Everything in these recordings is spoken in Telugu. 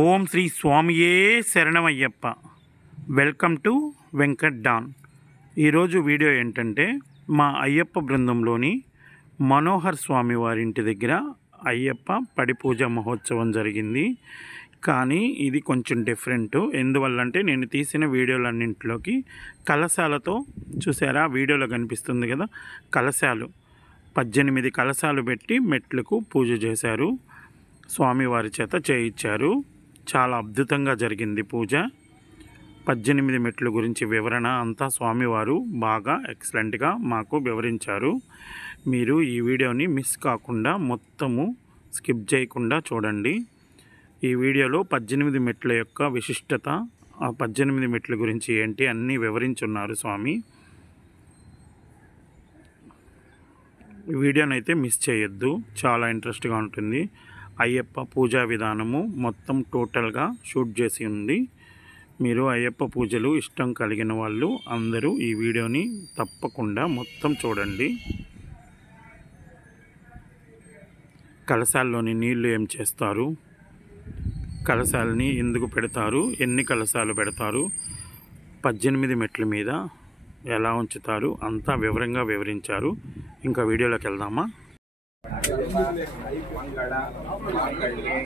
ఓం శ్రీ స్వామియే శరణమయ్యప్ప. Welcome to Venkat Don. ఈరోజు వీడియో ఏంటంటే మా అయ్యప్ప బృందంలోని మనోహర్ స్వామి వారి ఇంటి దగ్గర అయ్యప్ప పడి పూజ మహోత్సవం జరిగింది. కానీ ఇది కొంచెం డిఫరెంట్. ఎందువల్లంటే నేను తీసిన వీడియోలన్నింటిలోకి కలశాలతో చూసారా, వీడియోలో కనిపిస్తుంది కదా, కలశాలు 18 కలశాలు పెట్టి మెట్లకు పూజ చేశారు. స్వామివారి చేత చేయించారు. చాలా అద్భుతంగా జరిగింది పూజ. 18 మెట్ల గురించి వివరణ అంతా స్వామివారు బాగా ఎక్సలెంట్గా మాకు వివరించారు. మీరు ఈ వీడియోని మిస్ కాకుండా మొత్తము స్కిప్ చేయకుండా చూడండి. ఈ వీడియోలో 18 మెట్ల యొక్క విశిష్టత, ఆ 18 మెట్ల గురించి ఏంటి అన్నీ వివరించున్నారు స్వామి. ఈ వీడియోనైతే మిస్ చేయొద్దు, చాలా ఇంట్రెస్ట్గా ఉంటుంది. అయ్యప్ప పూజా విధానము మొత్తం టోటల్గా షూట్ చేసి ఉంది. మీరు అయ్యప్ప పూజలు ఇష్టం కలిగిన వాళ్ళు అందరూ ఈ వీడియోని తప్పకుండా మొత్తం చూడండి. కలశాల్లోని నీళ్లు ఏం చేస్తారు, కలశాలని ఎందుకు పెడతారు, ఎన్ని కలశాలు పెడతారు, 18 మెట్ల మీద ఎలా ఉంచుతారు అంతా వివరంగా వివరించారు. ఇంకా వీడియోలోకి వెళ్దామా? మంగళ మాంగళ్యే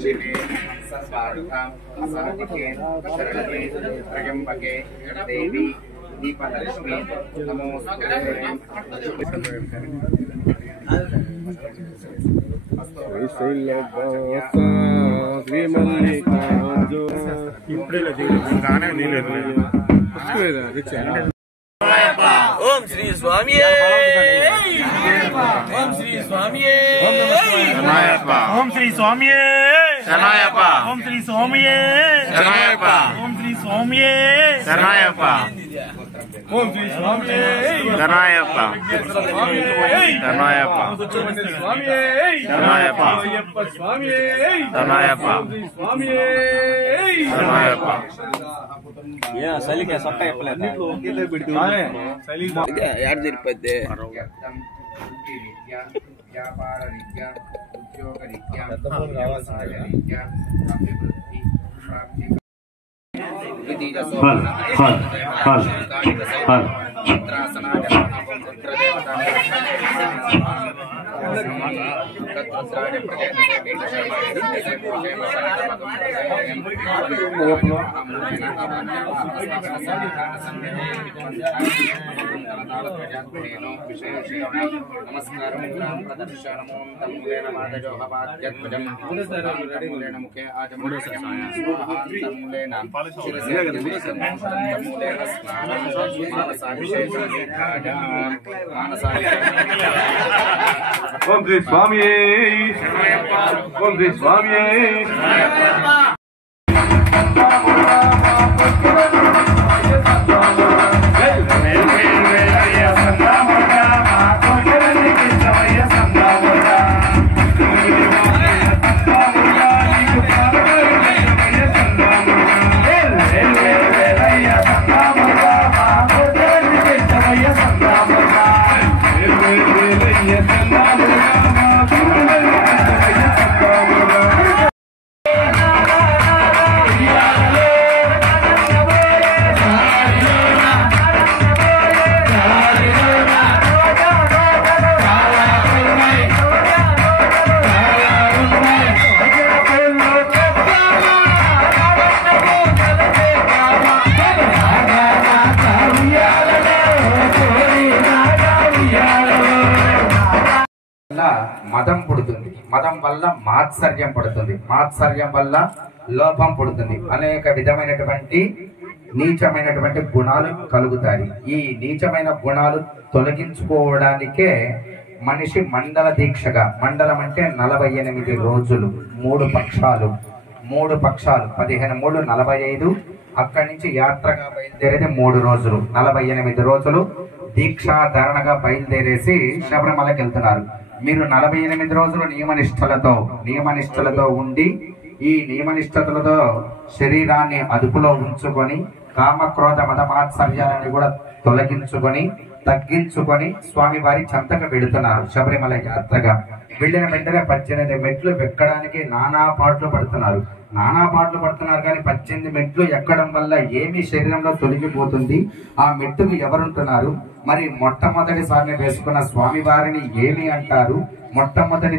శివే సర్వార్థ సాధికే శరణే త్రయంబకే దేవి దీపలక్ష్మి నమోస్తుతే. ఓం శ్రీ స్వామి ఓం శ్రీ స్వామి ఓం శ్రీ స్వామి ఓం శ్రీ స్వామి ఓం శ్రీ స్వామి ఓం శ్రీ స్వామి సలికే సొట్ట చెప్పలేదు తిరుపతి వ్యాపార రీత్యా ఉద్యోగ రీత్యా వ్యవసాయ రీత్యా అభివృద్ధి ప్రాప్తి ఓం శ్రీ స్వామి ఓం శ్రీ స్వామి మదం పుడుతుంది, మదం వల్ల మాత్సర్యం పడుతుంది, మాత్సర్యం వల్ల లోపం పుడుతుంది, అనేక విధమైనటువంటి నీచమైనటువంటి గుణాలు కలుగుతాయి. ఈ నీచమైన గుణాలు తొలగించుకోవడానికే మనిషి మండల దీక్షగా, మండలం అంటే 48 రోజులు, 3 పక్షాలు 15 3 45, అక్కడి నుంచి యాత్రగా బయలుదేరేది 3 రోజులు, 48 రోజులు దీక్షా ధారణగా బయలుదేరేసి శబరిమలకి వెళ్తున్నారు. మీరు 48 రోజులు నియమనిష్టలతో ఉండి ఈ నియమనిష్టలతో శరీరాన్ని అదుపులో ఉంచుకొని కామక్రోధ మదమాత్సర్యాలని కూడా తొలగించుకొని తగ్గించుకొని స్వామివారి చెంతకు వెళుతున్నారు శబరిమల యాత్రగా. వెళ్ళిన వెంటనే 18 మెట్లు ఎక్కడానికి నానా పాటలు పడుతున్నారు. నానా పాటలు పడుతున్నారు కానీ 18 మెట్లు ఎక్కడం వల్ల ఏమి శరీరంలో తొలగిపోతుంది? ఆ మెట్టుకు ఎవరుంటున్నారు? మరి మొట్టమొదటిసారిని వేసుకున్న స్వామి వారిని ఏమి అంటారు? మొట్టమొదటి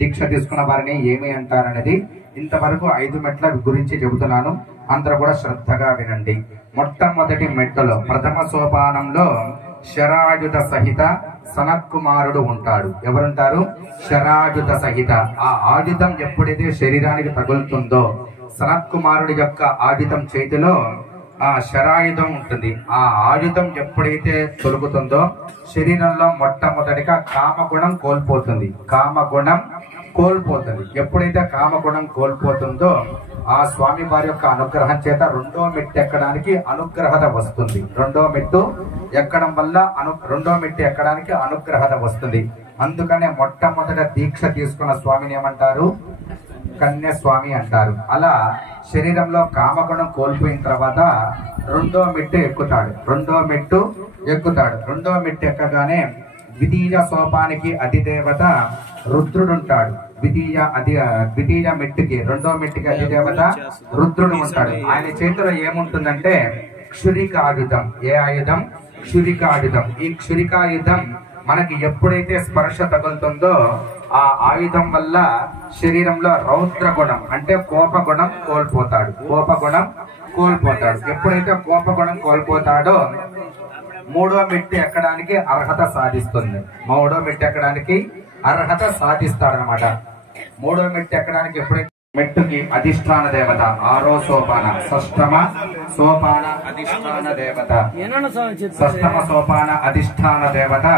దీక్ష తీసుకున్న వారిని ఏమి అంటారు అనేది ఇంతవరకు 5 మెట్ల గురించి చెబుతున్నాను. అందరూ కూడా శ్రద్ధగా వినండి. మొట్టమొదటి మెట్టులో ప్రథమ సోపానంలో శరాయుధ సహిత సనత్కుమారుడు ఉంటాడు. ఎవరుంటారు? శరాయుధ సహిత. ఆ ఆయుధం ఎప్పుడైతే శరీరానికి తగులుతుందో, సనత్కుమారుడి యొక్క ఆయుధం చేతిలో ఆ శరాయుధం ఉంటుంది. ఆ ఆయుధం ఎప్పుడైతే తొలుగుతుందో శరీరంలో మొట్టమొదటిగా కామగుణం కోల్పోతుంది. కామగుణం కోల్పోతుంది. ఎప్పుడైతే కామగుణం కోల్పోతుందో ఆ స్వామి వారి యొక్క అనుగ్రహం చేత రెండో మెట్టు ఎక్కడానికి అనుగ్రహత వస్తుంది. రెండో మెట్టు ఎక్కడం వల్ల రెండో మెట్టు ఎక్కడానికి అనుగ్రహత వస్తుంది. అందుకనే మొట్టమొదట దీక్ష తీసుకున్న స్వామిని ఏమంటారు? కన్యస్వామి అంటారు. అలా శరీరంలో కామగుణం కోల్పోయిన తర్వాత రెండో మెట్టు ఎక్కుతాడు. రెండో మెట్టు ఎక్కగానే ద్వితీయ సోపానికి అధిదేవత రుద్రుడు ఉంటాడు. ద్వితీయ మెట్టుకి రెండో మెట్టుకి అధిదేవత రుద్రుడు ఉంటాడు. ఆయన చేతిలో ఏముంటుందంటే క్షురికాయుధం. ఏ ఆయుధం? క్షురికాయుధం. ఈ క్షురికాయుధం మనకి ఎప్పుడైతే స్పర్శ తగులుతుందో ఆ ఆయుధం వల్ల శరీరంలో రౌద్ర గుణం అంటే కోపగుణం కోల్పోతాడు. ఎప్పుడైతే కోపగుణం కోల్పోతాడో మూడో మెట్టు ఎక్కడానికి అర్హత సాధిస్తుంది. సాధిస్తాడనమాట. మూడో మెట్టు ఎక్కడానికి ఎప్పుడైతే మెట్టుకి అధిష్టాన దేవత ఆరో సోపాన షష్టమ సోపాన అధిష్టాన దేవత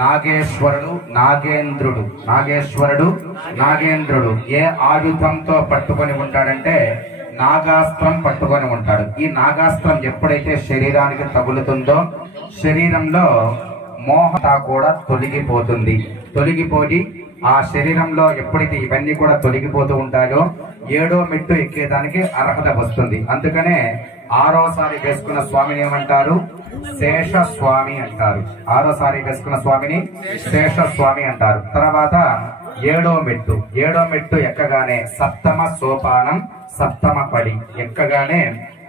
నాగేశ్వరుడు నాగేంద్రుడు ఏ ఆయుధంతో పట్టుకొని ఉంటాడంటే నాగాస్త్రం పట్టుకొని ఉంటాడు. ఈ నాగాస్త్రం ఎప్పుడైతే శరీరానికి తగులుతుందో శరీరంలో మోహత కూడా తొలగిపోయి ఆ శరీరంలో ఎప్పుడైతే ఇవన్నీ కూడా తొలగిపోతూ ఉంటాయో ఏడో మెట్టు ఎక్కేదానికి అర్హత వస్తుంది. అందుకనే ఆరోసారి వేసుకున్న స్వామిని ఏమంటారు? శేషస్వామి అంటారు. ఆరోసారి వేసుకున్న స్వామిని శేషస్వామి అంటారు. తర్వాత ఏడో మెట్టు ఎక్కగానే సప్తమ సోపానం సప్తమ పడి ఎక్కగానే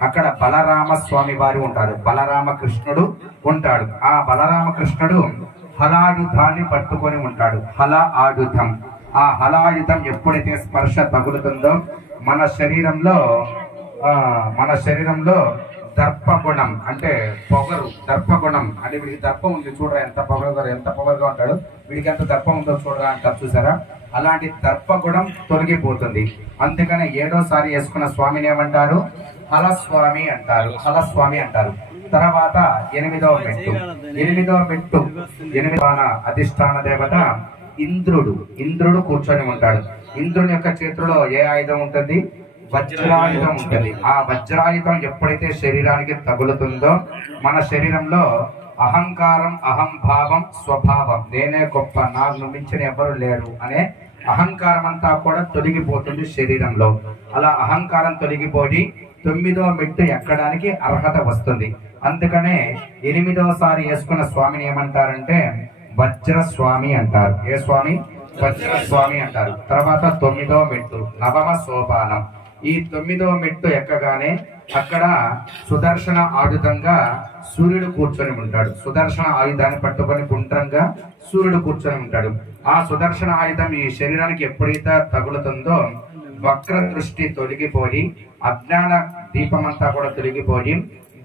అక్కడ బలరామ స్వామి వారు ఉంటారు. బలరామకృష్ణుడు ఉంటాడు. ఆ బలరామకృష్ణుడు హలాయుధాన్ని పట్టుకొని ఉంటాడు. ఆ హలాయుధం ఎప్పుడైతే స్పర్శ తగులుతుందో మన శరీరంలో దర్పగుణం అంటే పొగరు. దర్పగుణం అంటే వీడికి దర్పం ఉంది చూడరా, ఎంత పొగరుగా ఉంటాడు, వీడికి ఎంత దర్పం ఉందో చూడరా అంటారు చూసారా. అలాంటి దర్పగుణం తొలగిపోతుంది. అందుకనే ఏడోసారి వేసుకున్న స్వామిని ఏమంటారు? హలస్వామి అంటారు. తర్వాత ఎనిమిదవ మెట్టు అధిష్టాన దేవత ఇంద్రుడు కూర్చొని ఉంటాడు. ఇంద్రుని యొక్క చేతిలో ఏ ఆయుధం ఉంటుంది? వజ్రాయుధం ఉంటుంది. ఆ వజ్రాయుధం ఎప్పుడైతే శరీరానికి తగులుతుందో మన శరీరంలో అహంకారం, అహంభావం, స్వభావం, నేనే గొప్ప, నాకు మించిన ఎవరు లేరు అనే అహంకారం అంతా కూడా తొలగిపోతుంది శరీరంలో. అలా అహంకారం తొలగిపోయి 9వ మెట్టు ఎక్కడానికి అర్హత వస్తుంది. అందుకనే 8వసారి వేసుకున్న స్వామిని ఏమంటారంటే వజ్రస్వామి అంటారు. ఏ స్వామి? వజ్రస్వామి అంటారు. తర్వాత 9వ మెట్టు నవమ సోపానం. ఈ 9వ మెట్టు ఎక్కగానే అక్కడ సుదర్శన ఆయుధంగా సూర్యుడు కూర్చొని ఉంటాడు. సుదర్శన ఆయుధాన్ని పట్టుకొని గుండ్రంగా సూర్యుడు కూర్చొని ఉంటాడు. ఆ సుదర్శన ఆయుధం ఈ శరీరానికి ఎప్పుడైతే తగులుతుందో వక్ర దృష్టి తొలగిపోయి అజ్ఞాన దీపమంతా కూడా తొలగిపోయి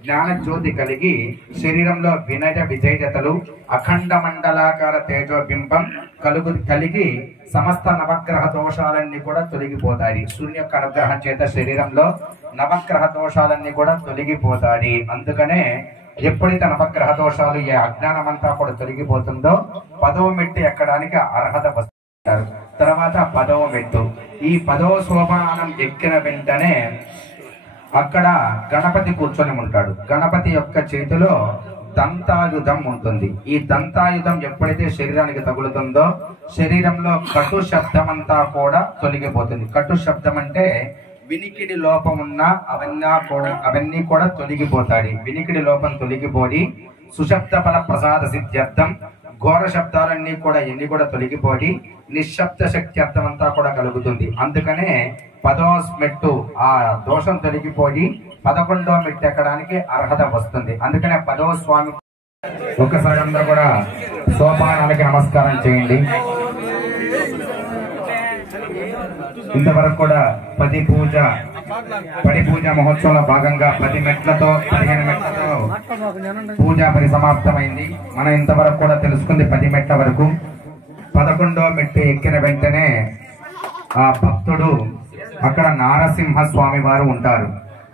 జ్ఞాన జ్యోతి కలిగి శరీరంలో వినయ విజయతలు అఖండ మండలాకార తేజోబింబం కలిగి సమస్త నవగ్రహ దోషాలన్నీ కూడా తొలగిపోతాయి. సూర్య యొక్క అనుగ్రహం చేత శరీరంలో నవగ్రహ దోషాలన్నీ కూడా తొలగిపోతాయి. అందుకనే ఎప్పుడైతే నవగ్రహ దోషాలు ఏ అజ్ఞానం అంతా కూడా తొలగిపోతుందో 10వ మెట్టు ఎక్కడానికి అర్హత వస్తారు. తర్వాత 10వ మెట్టు. ఈ 10వ సోపానం ఎక్కిన వెంటనే అక్కడ గణపతి కూర్చొని ఉంటాడు. గణపతి యొక్క చేతిలో దంతాయుధం ఉంటుంది. ఈ దంతాయుధం ఎప్పుడైతే శరీరానికి తగులుతుందో శరీరంలో కటు శబ్దం అంతా కూడా తొలగిపోతుంది. కటు శబ్దం అంటే వినికిడి లోపం ఉన్న అవన్నీ కూడా తొలగిపోతాయి. వినికిడి లోపం తొలగిపోయి సుశబ్ద ఫల ప్రసాద సిద్ధ్యర్థం ఘోర శబ్దాలన్నీ కూడా తొలగిపోయి నిశ్శబ్ద శక్తి అర్థం అంతా కూడా కలుగుతుంది. అందుకనే 10వ మెట్టు ఆ దోషం తొలగిపోయి 11వ మెట్టు ఎక్కడానికి అర్హత వస్తుంది. అందుకనే 10వ స్వామి ఒక్కసారి అందరూ కూడా సోపానాలకి నమస్కారం చేయండి. ఇంతవరకు కూడా పడి పూజ మహోత్సవంలో భాగంగా 10 మెట్లతో 15 మెట్లతో పూజ పరిసమాప్తమైంది. మనం ఇంతవరకు కూడా తెలుసుకుంది 10 మెట్ల వరకు. 11వ మెట్టు ఎక్కిన వెంటనే ఆ భక్తుడు అక్కడ నారసింహస్వామి వారు ఉంటారు.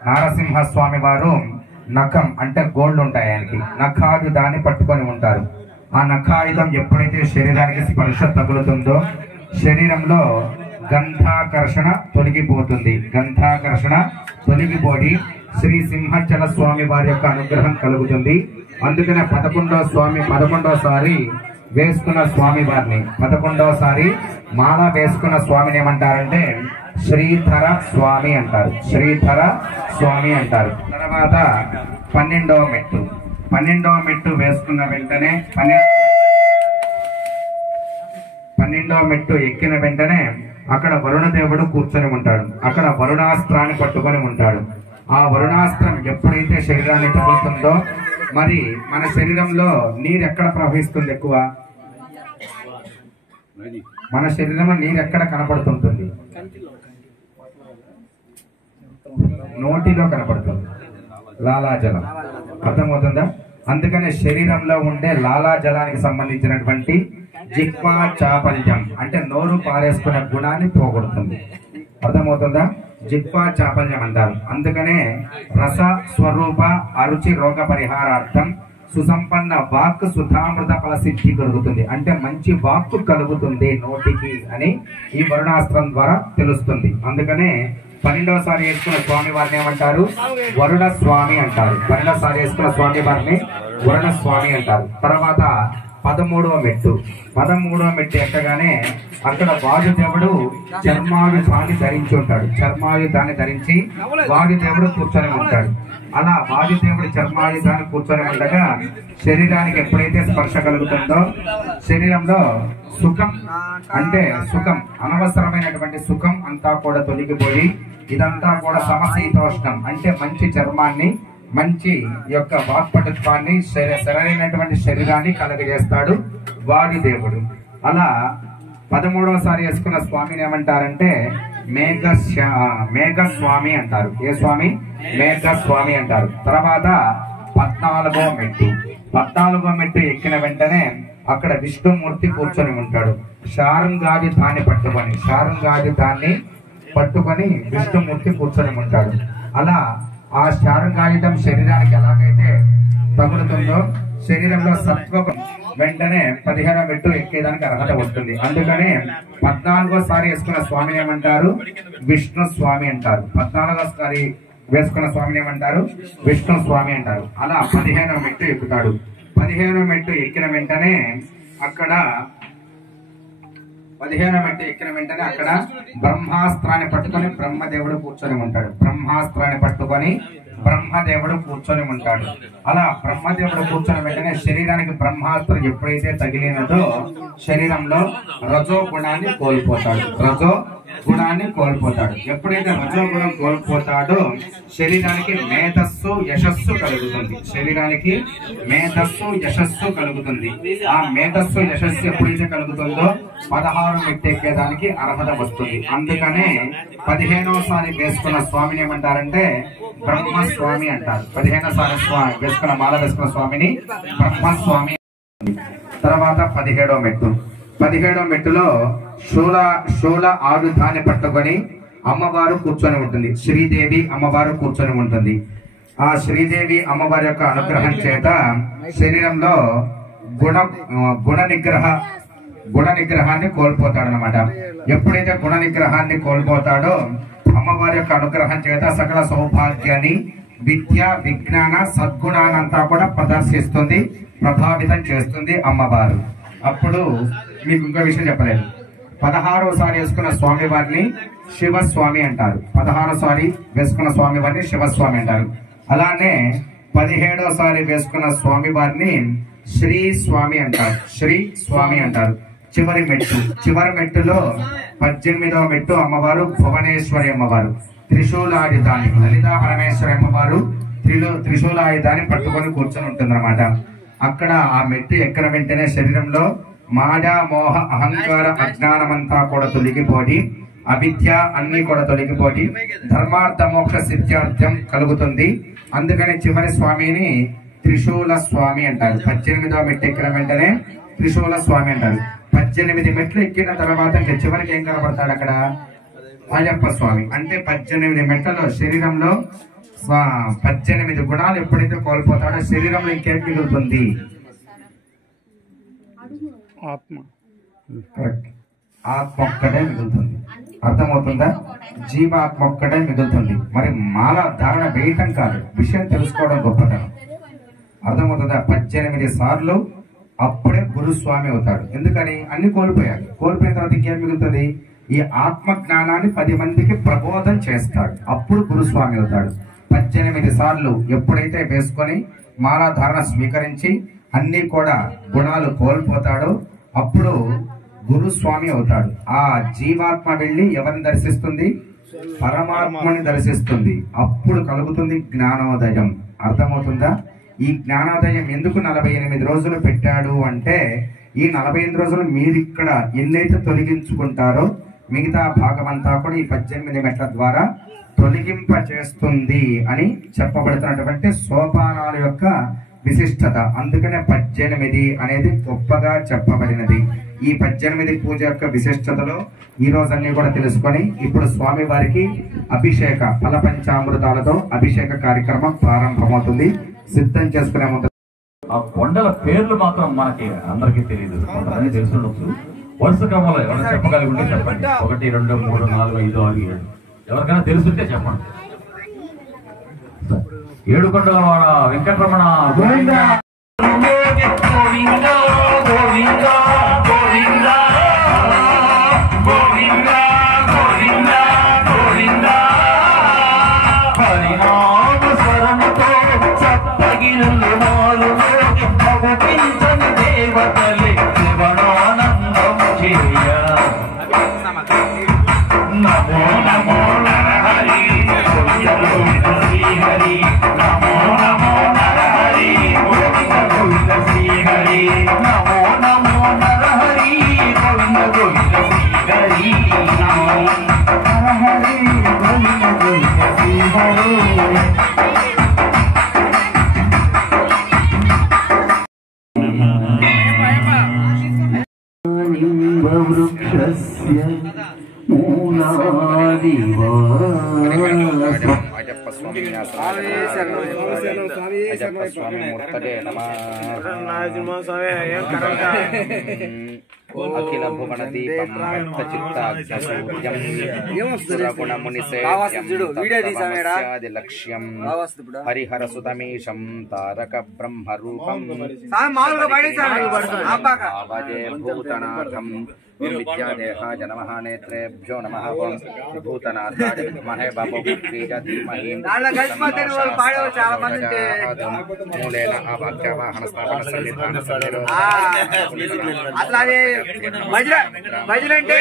నారసింహస్వామి వారు నఖం అంటే గోల్డ్ ఉంటాయి ఆయనకి, నఖాయుధాన్ని పట్టుకొని ఉంటారు. ఆ నఖాయుధం ఎప్పుడైతే శరీరానికి స్పర్శ తగులుతుందో శరీరంలో గంధాకర్షణ తొలగిపోతుంది. గంధాకర్షణ తొలగిపోయి శ్రీ సింహాచల స్వామి వారి యొక్క అనుగ్రహం కలుగుతుంది. అందుకనే 11వసారి వేసుకున్న స్వామి వారిని 11వసారి మాల వేసుకున్న స్వామిని ఏమంటారంటే శ్రీధర స్వామి అంటారు. శ్రీధర స్వామి అంటారు. తర్వాత 12వ మెట్టు వేసుకున్న వెంటనే 12వ మెట్టు ఎక్కిన వెంటనే అక్కడ వరుణదేవుడు కూర్చొని ఉంటాడు. అక్కడ వరుణాస్త్రాన్ని పట్టుకొని ఉంటాడు. ఆ వరుణాస్త్రం ఎప్పుడైతే శరీరాన్ని తగులుతుందో మరి మన శరీరంలో నీరు ఎక్కడ ప్రవహిస్తుంది ఎక్కువ? మన శరీరంలో నీరు ఎక్కడ కనపడుతుంటుంది? నోటిలో కనపడుతుంది, లాలాజలం. అర్థమవుతుందా? అందుకనే శరీరంలో ఉండే లాలాజలానికి సంబంధించినటువంటి జిహ్వా చాపల్యం అంటే నోరు పారేసుకునే గుణాన్ని పోగొడుతుంది. అర్థమవుతుందా? జిహ్వా చాపల్యం అంటారు. అందుకనే రస స్వరూప అరుచి రోగ పరిహారార్థం సుసంపన్న వాక్ సుధామృత ఫల సిద్ధి కలుగుతుంది. అంటే మంచి వాక్కు కలుగుతుంది నోటికి అని ఈ వరుణాస్త్రం ద్వారా తెలుస్తుంది. అందుకనే 12వసారి వేసుకున్న స్వామి వారిని ఏమంటారు? వరుణ స్వామి అంటారు. 12వసారి వేసుకున్న స్వామి వారిని వరుణ స్వామి అంటారు. తర్వాత 13వ మెట్టు ఎక్కగానే అక్కడ వాయుదేవుడు చర్మాయుధాన్ని ధరించి ఉంటాడు. చర్మాయుధాన్ని ధరించి వాయుదేవుడు కూర్చొని ఉంటాడు. అలా వాయుదేవుడు చర్మాయుధాన్ని కూర్చొని ఉండగా శరీరానికి ఎప్పుడైతే స్పర్శ కలుగుతుందో శరీరంలో సుఖం అంటే అనవసరమైనటువంటి సుఖం అంతా కూడా తొలగిపోయి ఇదంతా కూడా సమశీతోష్ణం అంటే మంచి చర్మాన్ని మంచి యొక్క వాక్పటుత్వాన్ని సరైనటువంటి శరీరాన్ని కలగజేస్తాడు వాయుదేవుడు. అలా 13వసారి వేసుకున్న స్వామిని ఏమంటారంటే మేఘస్వామి అంటారు. ఏ స్వామి? మేఘస్వామి అంటారు. తర్వాత 14వ మెట్టు ఎక్కిన వెంటనే అక్కడ విష్ణుమూర్తి కూర్చొని ఉంటాడు. శారంగాయుధాన్ని పట్టుకొని విష్ణుమూర్తి కూర్చొని ఉంటాడు. అలా ఆ శారంగాయుధం శరీరానికి ఎలాగైతే తగులుతుందో శరీరంలో సత్వకం వెంటనే 15వ మెట్టు ఎక్కేదానికి అర్హత వస్తుంది. అందుకనే 14వసారి వేసుకున్న స్వామిని ఏమంటారు? విష్ణు స్వామి అంటారు. 14వసారి వేసుకున్న స్వామిని ఏమంటారు? విష్ణు స్వామి అంటారు. అలా 15వ మెట్టు ఎక్కుతాడు. 15వ మెట్టు ఎక్కిన వెంటనే అక్కడ బ్రహ్మాస్త్రాన్ని పట్టుకొని బ్రహ్మదేవుడు కూర్చొని ఉంటాడు. అలా బ్రహ్మదేవుడు కూర్చొని వెంటనే శరీరానికి బ్రహ్మాస్త్రం ఎప్పుడైతే తగిలినదో శరీరంలో రజో గుణాన్ని కోల్పోతాడు. ఎప్పుడైతే రజో గుణం కోల్పోతాడో శరీరానికి మేధస్సు యశస్సు కలుగుతుంది. ఆ మేధస్సు యశస్సు ఎప్పుడైతే కలుగుతుందో 16 మెట్టు ఎక్కేదానికి అర్హత వస్తుంది. అందుకనే 15వసారి వేసుకున్న స్వామిని ఏమంటారంటే బ్రహ్మస్వామి అంటారు. 15వసారి మాల వేసుకున్న స్వామిని బ్రహ్మస్వామి. తర్వాత 17వ మెట్టులో శూల ఆయుధాన్ని పట్టుకొని అమ్మవారు కూర్చొని ఉంటుంది. శ్రీదేవి అమ్మవారు కూర్చొని ఉంటుంది. ఆ శ్రీదేవి అమ్మవారి యొక్క అనుగ్రహం చేత శరీరంలో గుణ నిగ్రహాన్ని కోల్పోతాడనమాట. ఎప్పుడైతే గుణ నిగ్రహాన్ని కోల్పోతాడో అమ్మవారి యొక్క అనుగ్రహం చేత సకల సౌభాగ్యాన్ని విద్య విజ్ఞాన సద్గుణానంతా కూడా ప్రదర్శిస్తుంది, ప్రభావితం చేస్తుంది అమ్మవారు. అప్పుడు మీకు ఇంకో విషయం చెప్పలేదు. 16వసారి వేసుకున్న స్వామి వారిని శివస్వామి అంటారు. 16వసారి వేసుకున్న స్వామి వారిని శివస్వామి అంటారు. అలానే 17వసారి వేసుకున్న స్వామి వారిని శ్రీ స్వామి అంటారు. చివరి మెట్టులో 18వ మెట్టు అమ్మవారు భువనేశ్వరి అమ్మవారు త్రిశూలాయుధాన్ని, లలితా పరమేశ్వరి అమ్మవారు త్రిశూలాయుధాన్ని పట్టుకొని కూర్చొని ఉంటుందన్నమాట. అక్కడ ఆ మెట్టు ఎక్కడ వెంటనే శరీరంలో మాయ మోహ అహంకార అజ్ఞానమంతా కూడా తొలగిపోయి, అవిద్య అన్ని కూడా తొలగిపోయి ధర్మార్థ మోక్ష సిద్ధార్థం కలుగుతుంది. అందుకని చివరి స్వామిని త్రిశూల స్వామి అంటారు. 18వ మెట్టు ఎక్కిన వెంటనే త్రిశూల స్వామి అంటారు. 18 మెట్లు ఎక్కిన తర్వాత చివరికి ఏం కనబడతాడు అక్కడ? అయ్యప్ప స్వామి. అంటే 18 మెట్లలో శరీరంలో 18 గుణాలు ఎప్పుడైతే కోల్పోతాడో శరీరంలో ఇంకేం మిగులుతుంది? ఆత్మ. ఆత్మ ఒక్కటే మిగులుతుంది. అర్థమవుతుందా? జీవాత్మ ఒక్కటే మిగులుతుంది. మరి మాల ధారణ వేయటం కాదు, విషయం తెలుసుకోవడం గొప్పతనం. అర్థమవుతుందా? 18 సార్లు అప్పుడే గురుస్వామి అవుతాడు. ఎందుకని? అన్ని కోల్పోయాడు. కోల్పోయిన తర్వాత ఇంకేం మిగులుతుంది? ఈ ఆత్మ జ్ఞానాన్ని 10 మందికి ప్రబోధం చేస్తాడు. అప్పుడు గురుస్వామి అవుతాడు. 18 సార్లు ఎప్పుడైతే వేసుకొని మాలాధారణ స్వీకరించి అన్ని కూడా గుణాలు కోల్పోతాడో అప్పుడు గురుస్వామి అవుతాడు. ఆ జీవాత్మ వెళ్ళి ఎవరిని దర్శిస్తుంది? పరమాత్మని దర్శిస్తుంది. అప్పుడు కలుగుతుంది జ్ఞానోదయం. అర్థమవుతుందా? ఈ జ్ఞానోదయం ఎందుకు 48 రోజులు పెట్టాడు అంటే, ఈ 48 రోజులు మీరు ఇక్కడ ఎన్నైతే తొలగించుకుంటారో మిగతా భాగమంతా కూడా ఈ 18 మెట్ల ద్వారా తొలగింప చేస్తుంది అని చెప్పబడుతున్నటువంటి సోపానాల యొక్క విశిష్టత. అందుకనే 18 అనేది గొప్పగా చెప్పబడినది. ఈ 18 పూజ యొక్క విశిష్టతలో ఈ రోజన్నీ కూడా తెలుసుకొని ఇప్పుడు స్వామి వారికి అభిషేక ఫల పంచామృతాలతో అభిషేక కార్యక్రమం ప్రారంభమవుతుంది. సిద్ధం చేసుకునే ముందు ఆ కొండల పేర్లు మాత్రం మనకి అందరికీ తెలియదు, కొంతమంది తెలుసుండొచ్చు. వరుస క్రమంలో ఎవరైనా చెప్పగలిగి ఉంటే చెప్పండి. 1, 2, 3, 4, 5, 6, 7 ఎవరికైనా తెలుసుంటే చెప్పండి. ఏడుకొండలవాడ వెంకటరమణ గోవింద గోవింద గోవింద గోవింద గోవింద గోవింద గోవింద హరినామ స్వరముతో సప్తగిరులు మారులోకి భగవించని దేవతలే శివనానందం చేయ. నమో నమో నరహరి గోవింద శ్రీహరి, నమో నమో నరహరి గోవింద గోవింద శ్రీహరి, నమో నమో నరహరి గోవింద గోవింద శ్రీహరి, నమో నరహరి గోవింద గోవింద శ్రీహరి. వృక్షస్య అయ్యప్ప స్వామి అయ్యప్ప స్వామి మూర్తడే నమః. అఖిల భువన దీపం లక్ష్యం హరిహర సుతమేశం తారక బ్రహ్మ రూపం భూతనాథం విద్యాదేహాయ నమః. నేత్రేభ్యో నమః. ఓం భూతనాథాయ విద్మహే బహుబీజ ధీమహి మూలేన అవాక్యవాహన స్థాపన సన్నిధాన అట్లాగే భజన అంటే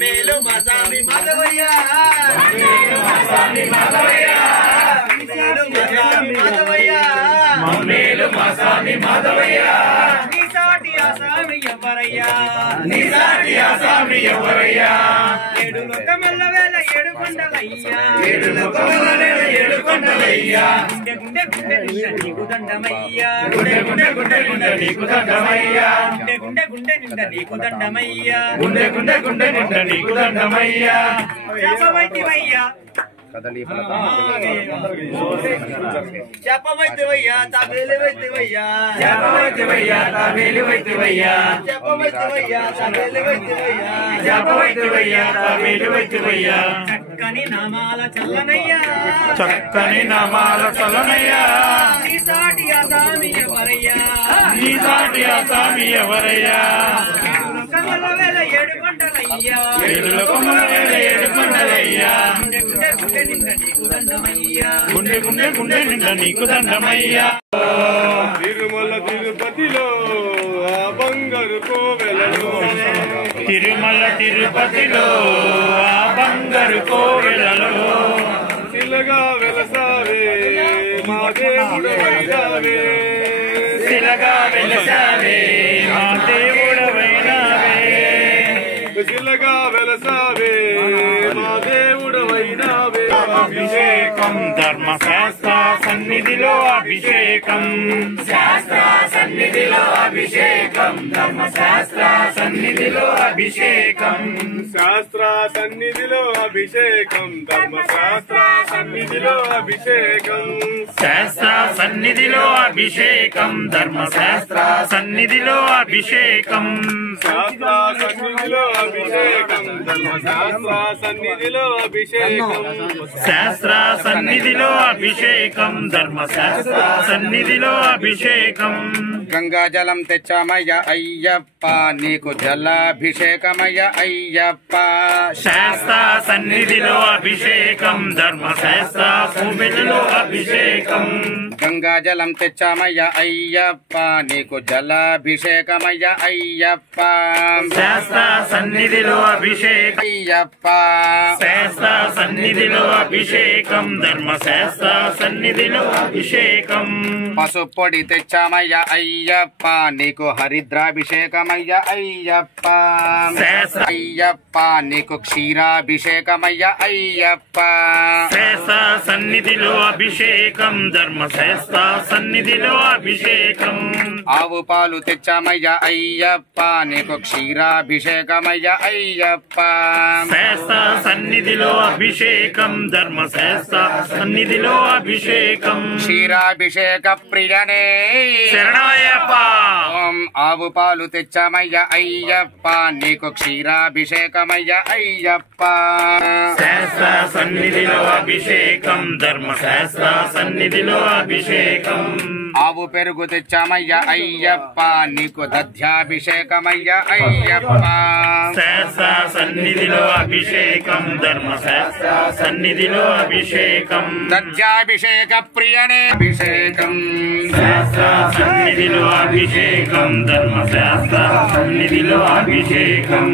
మేలు మసామి మాధవయ్య, మేలు మసామి మాధవయ్య, మేలు మసామి మాధవయ్య, మేలు మసామి మాధవయ్య. నీసాటి ఆసామి ఎవరయ్యా, నీసాటి ఆసామి ఎవరయ్యా. ఏడు లోకమల్ల వేల ఏడు కొండలయ్యా, ఏడు లోకమల్ల వేల ఏడు కొండలయ్యా. గుండె గుండె గుండె నిండా నీకు దండమయ్యా, గుండె గుండె గుండె నిండా నీకు దండమయ్యా, గుండె గుండె గుండె నిండా నీకు దండమయ్యా, గుండె గుండె గుండె నిండా నీకు దండమయ్యా. శాపమైతివయ్యా కదలి ఫలత చెప్పవైతివయ్యా తాబేలివైతివయ్యా చెప్పవైతివయ్యా తాబేలివైతివయ్యా చెప్పవైతివయ్యా తాబేలివైతివయ్యా చెప్పవైతివయ్యా తాబేలివైతివయ్యా చక్కని నామాల చల్లనయ్యా చక్కని నామాల చలనయ్యా నీ సాటి ఆసామి ఎవరయ్యా నీ సాటి ఆసామి ఎవరయ్యా కమల వేల ఏడు కొండలయ్యా ఏడుల కొమ్మల వేల ఏడు కొండలయ్యా గుండె గుండె నిండ నీకు దండమయ్యా గుండె గుండె గుండె నిండా నీకు దండమయ్యా తిరుమల తిరుపతిలో ఆ బంగారు కోవెలలో తిరుమల తిరుపతిలో ఆ బంగారు కోవెలలో శిలగా వెలసావే మా దేవుడవైనావే శిలగా వెలసావే మా దేవుడవైనావే శిలగా వెలసావే మా దేవుడవైనావే అభిషేకం ధర్మశాస్త్ర సన్నిధిలో అభిషేకం శాస్త్ర సన్నిధిలో అభిషేకం ధర్మశాస్త్ర సన్నిధిలో అభిషేకం శాస్త్ర సన్నిధిలో అభిషేకం ధర్మశాస్త్ర సన్నిధిలో అభిషేకం శాస్త్ర సన్నిధిలో అభిషేకం ధర్మశాస్త్ర సన్నిధిలో అభిషేకం శాస్త్ర సన్నిధిలో అభిషేకం ధర్మశాస్త్ర సన్నిధిలో అభిషేకం శాస్త్ర సన్నిధిలో అభిషేకం ధర్మశాస్త్ర సన్నిధిలో అభిషేకం గంగాజలం తెచ్చామయ్య అయ్యప్ప నీకు జలాభిషేకమయ్య అయ్యప్ప శాస్త్ర సన్నిధిలో అభిషేకం ధర్మశాస్త్ర భూమిలో అభిషేకం గంగాజలం తెచ్చామయ్య అయ్యప్ప నీకు జలాభిషేకమయ్య అయ్యప్ప శాస్త్ర సన్నిధిలో అభిషేకం అయ్యప్ప శాస్త్ర సన్నిధిలో అభిషేకం ధర్మశాస్త్ర సన్నిధిలో అభిషేకం పసుపొడి తెచ్చామయ్య అయ్యప్ప నీకు హరిద్రాభిషేకమయ్య అయ్యప్ప శాస్త్ర అయ్యప్ప నీకు క్షీరాభిషేకమయ్య అయ్యప్ప శాస్త్ర సన్నిధిలో అభిషేకం ధర్మశాస్త్ర సన్నిధిలో అభిషేకం ఆవు పాలు తెచ్చామయ్య అయ్యప్ప నీకు క్షీరాభిషేకమయ్య అయ్యప్ప శాస్త్ర సన్నిధిలో అభిషేకం ధర్మశాస్త్ర సన్నిధిలో అభిషేకం క్షీరాభిషేక ప్రియనే శరణమయ్యప్ప ఓం ఆవు పాలు తెచ్చామయ్య అయ్యప్ప నీకు క్షీరాభిషేకమయ్య అయ్యప్ప శాస్త్ర సన్నిధిలో అభిషేకం ధర్మశాస్త్ర సన్నిధిలో అభిషేకం ఆవు పెరుగు తెచ్చామయ్య అయ్యప్ప నీకు దధ్యాభిషేకమయ్య అయ్యప్ప శాస్త్ర సన్నిధిలో అభిషేకం ధర్మశాస్త్ర సన్నిధిలో అభిషేకం దధ్యాభిషేక ప్రియనే అభిషేకం శాస్త్ర సన్నిధిలో అభిషేకం ధర్మశాస్త్ర సన్నిధిలో అభిషేకం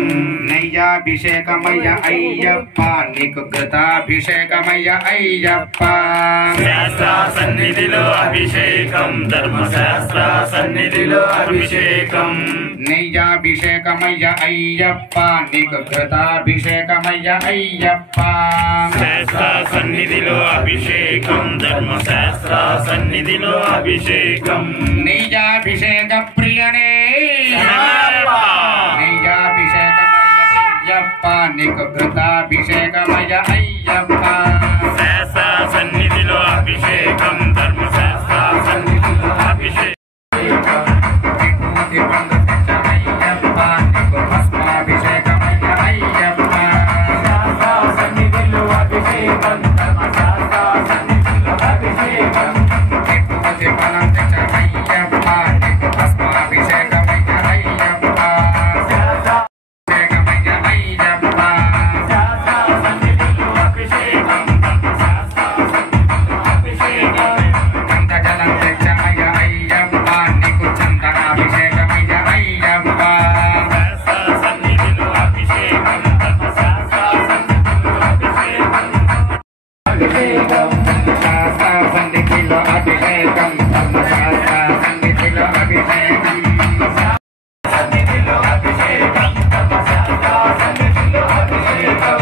నెయ్యాభిషేకమయ్య అయ్యప్ప నీకు కృతాభిషేకమయ్య అయ్యప్ప శాస్త్ర సన్నిధిలో అభిషేకం ధర్మశాస్త్ర సన్నిధిలో అభిషేకం నెయ్యాభిషేకమయ్య అయ్యప్ప నీకు కృతాభిషేకమయ్య అయ్యప్ప శాస్త్ర సన్నిధిలో అభిషేకం ధర్మశాస్త్ర సన్నిధిలో అభిషేకం నెయ్యాభిషేక ప్రియనే నెయ్యాభిషేకమయ్య అయ్యప్ప నీకు కృతాభిషేకమయ్య అయ్యప్ప శాస్త్ర సన్నిధిలో అభిషేకం ధర్మశాస్త్ర సన్నిధిలో అభిషేకం విభూతి పండు తెచ్చామయ్యప్ప నీకు భస్మాభిషేకమయ్య అయ్యప్ప సన్నిధిలో అభిషేకం ధర్మశాస్త్ర సన్నిధిలో అభిషేకం విభూతి ఫలం తెచ్చామయ్యప్ప నీకు భస్మాభిషేకమయ్య అయ్యప్ప అభిషేకమయ్య అయ్యప్ప సన్నిధిలో అభిషేకం ధర్మశాస్త్ర సన్నిధిలో అభిషేకం గంగజలం తెచ్చామయ్య అయ్యప్ప నీకు చందనాభిషేకమయ్య అయ్యప్ప శాస్త్ర సన్నిధిలో అభిషేకం ధర్మశాస్త్ర సన్నిధిలో అభిషేకం శాస్త్ర సన్నిధిలో అభిషేకం ధర్మశాస్త్ర సన్నిధిలో అభిషేకం సన్నిధిలో అభిషేకం ధర్మశాస్త్ర సన్నిధిలో అభిషేకం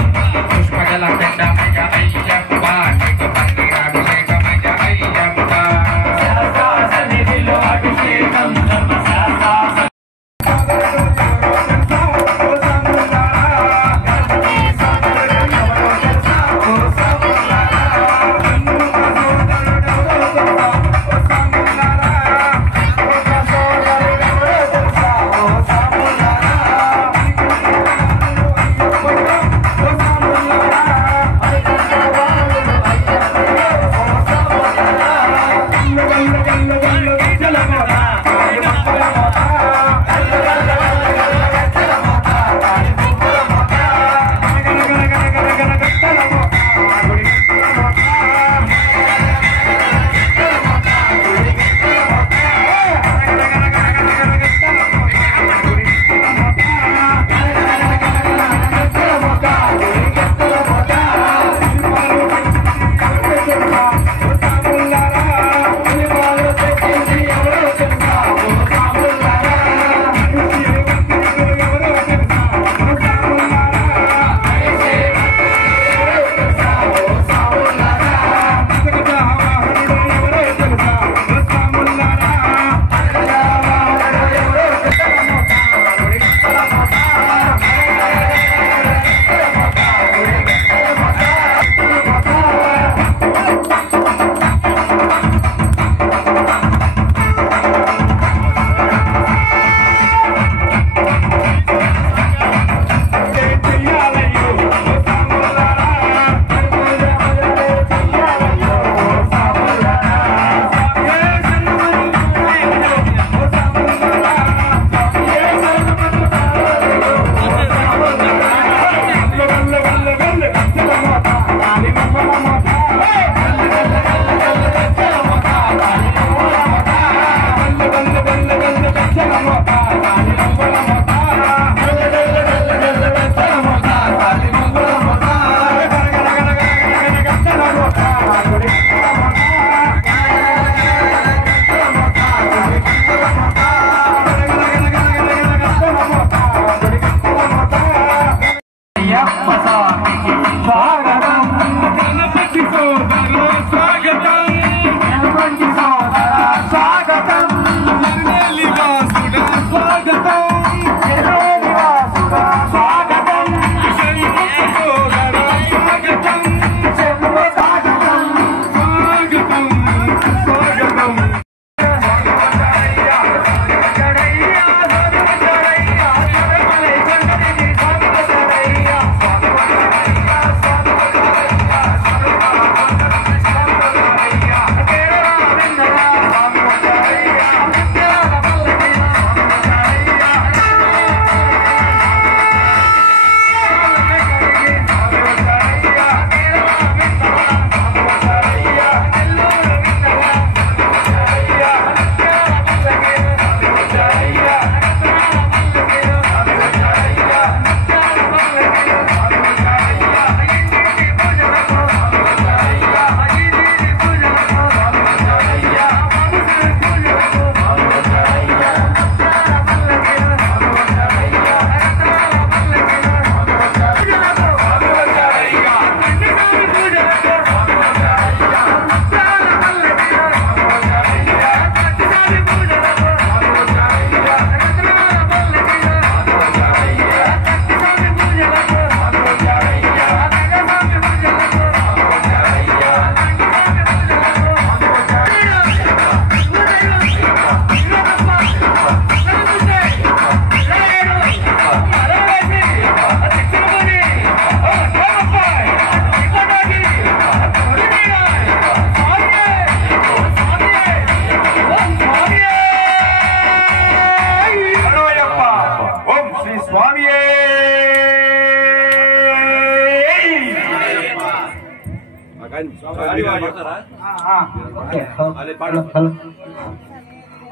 పుష్పజలం తెచ్చామయ్య అయ్యప్ప నీకు పన్నీరాభిషేకమయ్య అయ్యప్ప సన్నిధిలో అభిషేకం ధర్మశాస్త్ర శాస్త్ర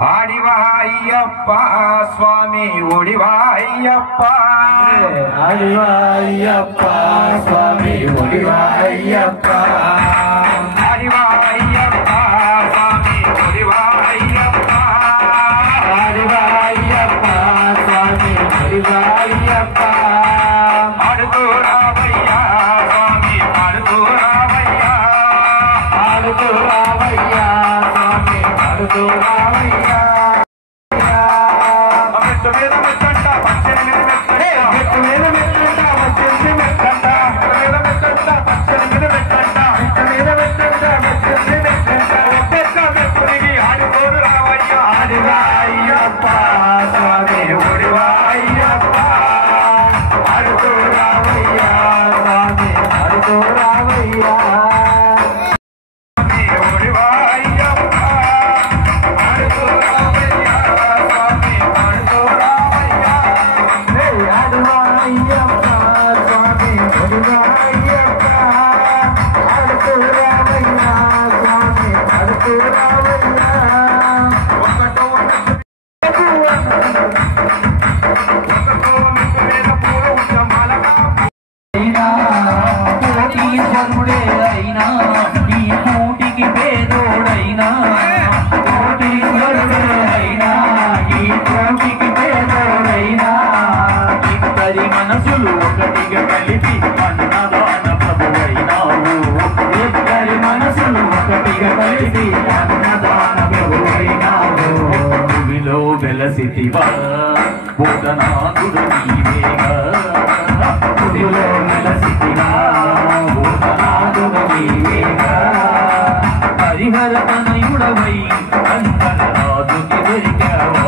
ఆడివా అయ్యప్ప స్వామి ఒడివా అయ్యప్ప ఆడివా అయ్యప్ప స్వామి ఒడివా అయ్యప్ప ఆడివా అయ్యప్ప స్వామి ఒడివా అయ్యప్ప ఆడివా అయ్యప్ప స్వామి ఒడివా అయ్యప్ప ఆడుతూ రావయ్యా స్వామి ఆడుతూ రావయ్యా ఆడుతూ రావయ్యా స్వామి ఆడుతూ రావయ్యా మెట్టు మీద మెట్టంట పచ్చని మెట్టు మీద మెట్టంట పచ్చని మెట్టంట మీద మెట్టంట పచ్చని మీద మెట్టంట మీద మెట్టంట పచ్చని మెట్టంట ఒక్క మెట్టుడికి ఆడుకోరు రావయ్యా ఆడివా అయ్యప్ప స్వామి ఒడివా అయ్యప్ప ఆడుతూ రావయ్యా స్వామి ఆడుతూ రావయ్యా ఒడివా అయ్యప్ప ఆడుతూ రావయ్యా స్వామి ఆడుతూ రావయ్యా ఆడువా అయ్యప్ప స్వామి ఒడివా అయ్యప్ప ఆడుతూ రావయ్యా స్వామి ఆడుతూ రావయ్యా ఒకటో మెట్టు మీద పూల ఉత్తమాలగా అయినా కోటీశ్వరుడే అయినా నీ కోటికి పేదోడైనా కోటీశ్వరుడే అయినా నీ కోటికి పేదోడైనా ఇద్దరి మనసులు ఒకటిగా కలిపి అన్నదాన ప్రభువైనావు ఇద్దరి మనసులు ఒకటిగా కలిపి అన్నదాన ప్రభువైనావు భూమిలో వెలసితివా బోధనాథుడు నీవేగా భూమిలో వెలసితివా బోధనాథుడు నీవేగా హరిహర తనయుడవై అందరరాజుకి దొరికావా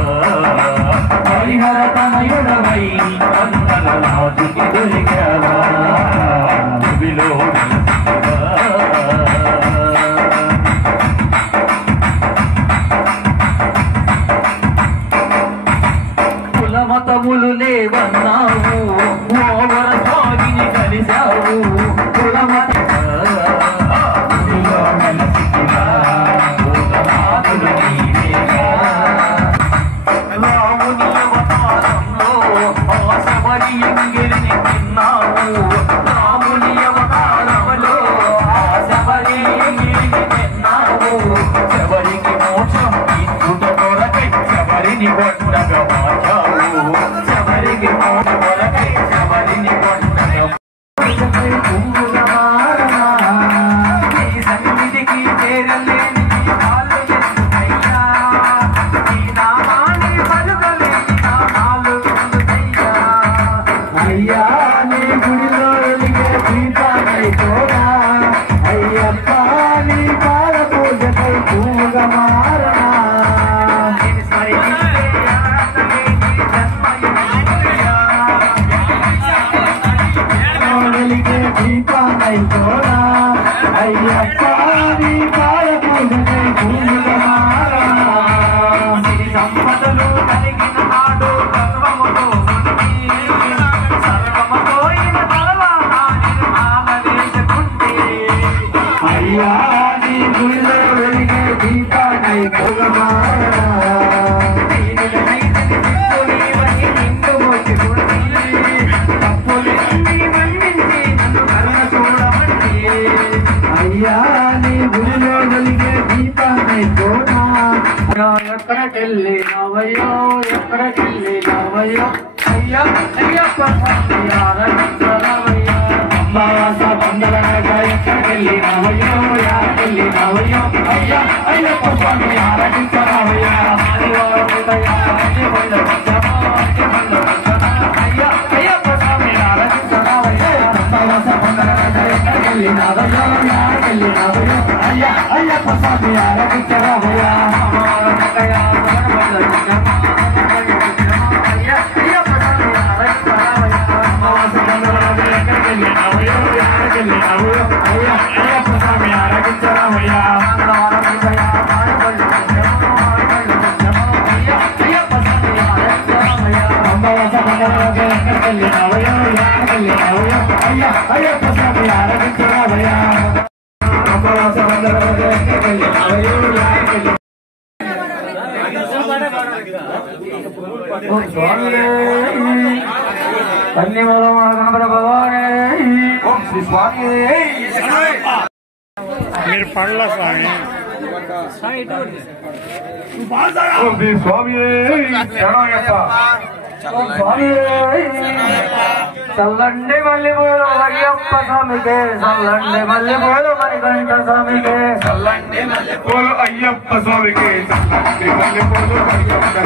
హరిహర తనయుడవై అందరరాజుకి దొరికావా భూమిలో వెలసితివా కులమతములు లేవన్నావు ఓవర సాగిని కలిశావు కులమత రాముని అవతారంలో ఆశబడి ఎంగిలిని తిన్నావు రాముని అవతారంలో ఆశబడి ఎంగిలిని తిన్నావు శబరికి మోక్షం ఇందుట కొరకై శబరిని కొండగా మార్చావు శబరికి మోక్షం కొరకై శబరిని కొండగా సన్నిధికి చేరలేని వాళ్ళు ఎందుకయ్యా నీ నామాన్ని పలుకలేని నామాలు ఎందుకయ్యా అయ్యా నీ గుడిలో వెలిగే దీపాన్ని తోడా అయ్యప్ప నీ పాద పూజకై పూగా మారనా వెలిగే దీపాన్ని తోడా అయ్యప్ప నీ పాద పూజకై పూగా మారనా సంపదలు కలిగిన నాడు సర్వముతో సర్వముపోయిన వేసుకుంటే అయ్యా నీ గుడిలో వెలిగే దీపాన్ని పూగమారనా అయ్యా నీ గుడిలో వెలిగే దీపాన్ని తోడా ఎక్కడికెళ్ళి నవయో ఎక్కడికెళ్ళి నవయో అయ్యా అయ్యప్ప ఆరాధించరావయ్యా అంబావాస బందలనగ ఎక్కడికెళ్ళి నవయో యాకెళ్ళి నవయో అయ్యా అయ్యప్ప స్వామి ఆరాధించరావయ్యా అయ్యా అయ్యప్ప స్వామి ఆరాధించరావయ్యా అంబావాస బందలనగ ఎక్కడికెళ్ళి నవయో యాకెళ్ళి నవయో అయ్యా అయ్యప్ప స్వామి ఆరాధించరావయ్యా అయ్యా మీరు పడల స్వామి చల్లండి మల్లెపూలు అయ్యప్ప స్వామికే చల్లండి మల్లెపూలు మణికంఠ స్వామికే చల్లండి మల్లెపూలు అయ్యప్ప స్వామికి చల్లండి మల్లెపూలు అయ్యప్ప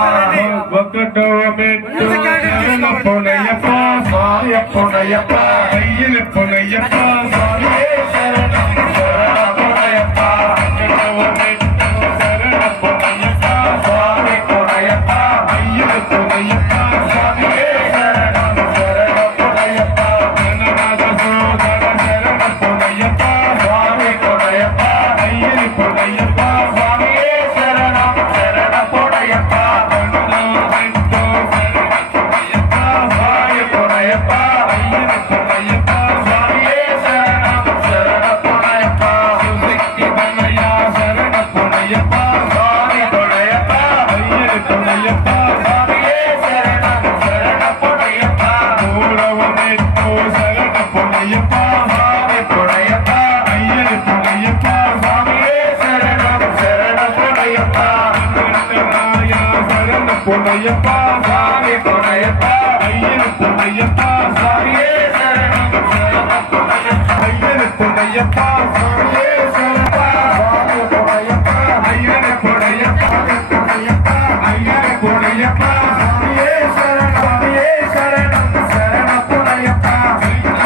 స్వామి ఒకటో మెట్టు పునయ్యప్ప స్వామి పునయ్యప్ప అయ్యన పునయ్యప్ప స్వామి పొన్నయ్యప్ప స్వామి పొన్నయ్యప్ప అయ్యన పొన్నయ్యప్ప స్వామియే శరణం అయ్యన పొన్నయ్యప్ప స్వామియే శరణం స్వామి పొన్నయ్యప్ప అయ్యన పొన్నయ్యప్ప అయ్యన పొన్నయ్యప్ప స్వామియే శరణం స్వామియే శరణం శరణ పొన్నయ్యప్ప శరణ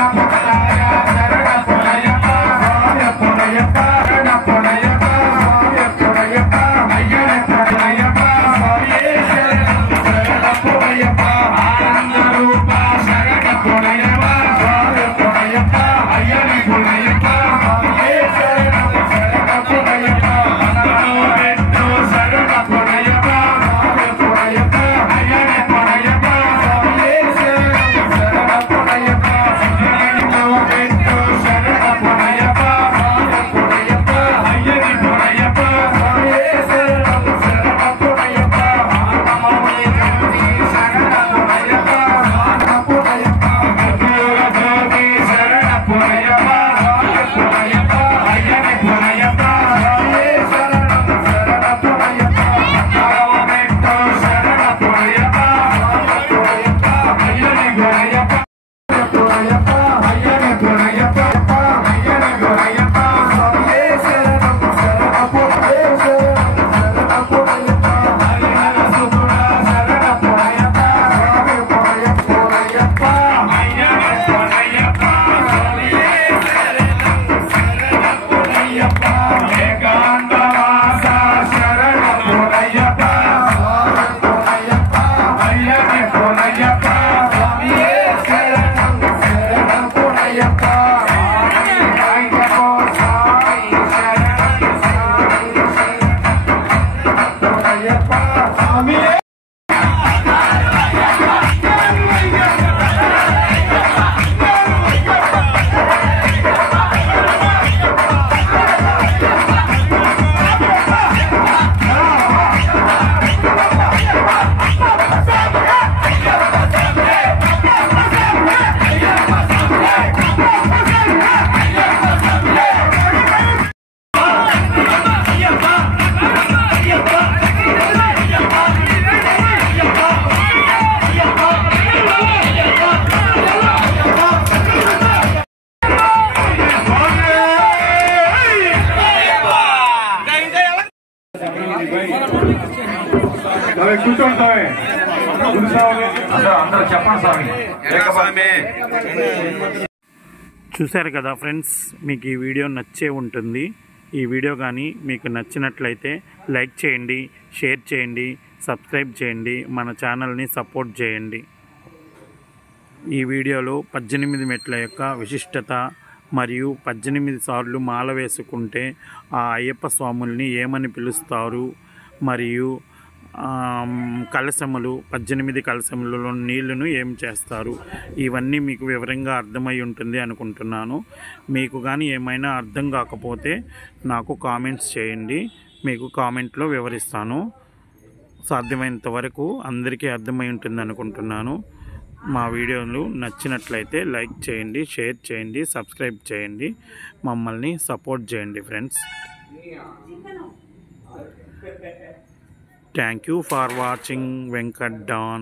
పొన్నయ్యప్ప స్వామి పొన్నయ్యప్ప శరణ పొన్నయ్యప్ప స్వామి పొన్నయ్యప్ప అయ్యన పొన్నయ్యప్ప స్వామియే శరణం శరణ పొన్నయ్యప్ప ఆనంద రూప శరణ పొన్నయ్యప్ప స్వామి పొన్నయ్యప్ప అయ్యన పొన్నయ్యప్ప స్వామియే శరణం శరణ పొన్నయ్యప్ప మనలో పెట్టు శరణ పొన్నయ్యప్ప స్వామి పొన్నయ్యప్ప అయ్యన పొన్నయ్యప్ప స్వామియే శరణం శరణ పొన్నయ్యప్ప మనలో పెట్టు శరణ పొన్నయ్యప్ప స్వామి పొన్నయ్యప్ప అయ్యన పొన్నయ్యప్ప స్వామియే శరణం శరణ పొన్నయ్యప్ప ఆత్మమౌని జ్యోతి శరణ పొన్నయ్యప్ప స్వామి పొన్నయ్యప్ప అద్భుత జ్యోతి శరణ పొన్నయ్యప్ప స్వామి పొన్నయ్యప్ప అయ్యన పొన్నయ్యప్ప స్వామియే శరణం శరణ పొన్నయ్యప్ప పరమమెట్టు శరణ పొన్నయ్యప్ప స్వామి పొన్నయ్యప్ప అయ్యన పొన్నయ్యప్ప పొన్నయ్యప్ప అయ్యన పొన్నయ్యప్ప అయ్యన పొన్నయ్యప్ప స్వామియే శరణం శరణ పొన్నయ్యప్ప శరణ పొన్నయ్యప్ప హరిహర సుగుణ శరణ పొన్నయ్యప్ప స్వామి పొన్నయ్యప్ప పొన్నయ్యప్ప అయ్యన పొన్నయ్యప్ప స్వామియే శరణం శరణ పొన్నయ్యప్ప ఏకాంతవాస శరణ పొన్నయ్యప్ప స్వామి పొన్నయ్యప్ప అయ్యన పొన్నయ్యప్ప స్వామియే శరణం శరణ పొన్నయ్యప్ప అయ్యప్పో స్వామి శరణం పొన్నయ్యప్ప స్వామియే కూర్చోండి స్వామి అందరూ చెప్పండి స్వామి చూశారు కదా ఫ్రెండ్స్, మీకు ఈ వీడియో నచ్చే ఉంటుంది. ఈ వీడియో కానీ మీకు నచ్చినట్లయితే లైక్ చేయండి, షేర్ చేయండి, సబ్స్క్రైబ్ చేయండి, మన ఛానల్ని సపోర్ట్ చేయండి. ఈ వీడియోలో 18 మెట్ల యొక్క విశిష్టత మరియు 18 సార్లు మాల వేసుకుంటే ఆ అయ్యప్ప స్వాముల్ని ఏమని పిలుస్తారు, మరియు కలశములు 18 కలశములలో నీళ్లను ఏం చేస్తారు, ఇవన్నీ మీకు వివరంగా అర్థమై ఉంటుంది అనుకుంటున్నాను. మీకు కానీ ఏమైనా అర్థం కాకపోతే నాకు కామెంట్స్ చేయండి, మీకు కామెంట్లో వివరిస్తాను. సాధ్యమైనంత వరకు అందరికీ అర్థమై ఉంటుంది అనుకుంటున్నాను. మా వీడియోలు నచ్చినట్లయితే లైక్ చేయండి, షేర్ చేయండి, సబ్స్క్రైబ్ చేయండి, మమ్మల్ని సపోర్ట్ చేయండి friends. Thank you for watching Venkat Don.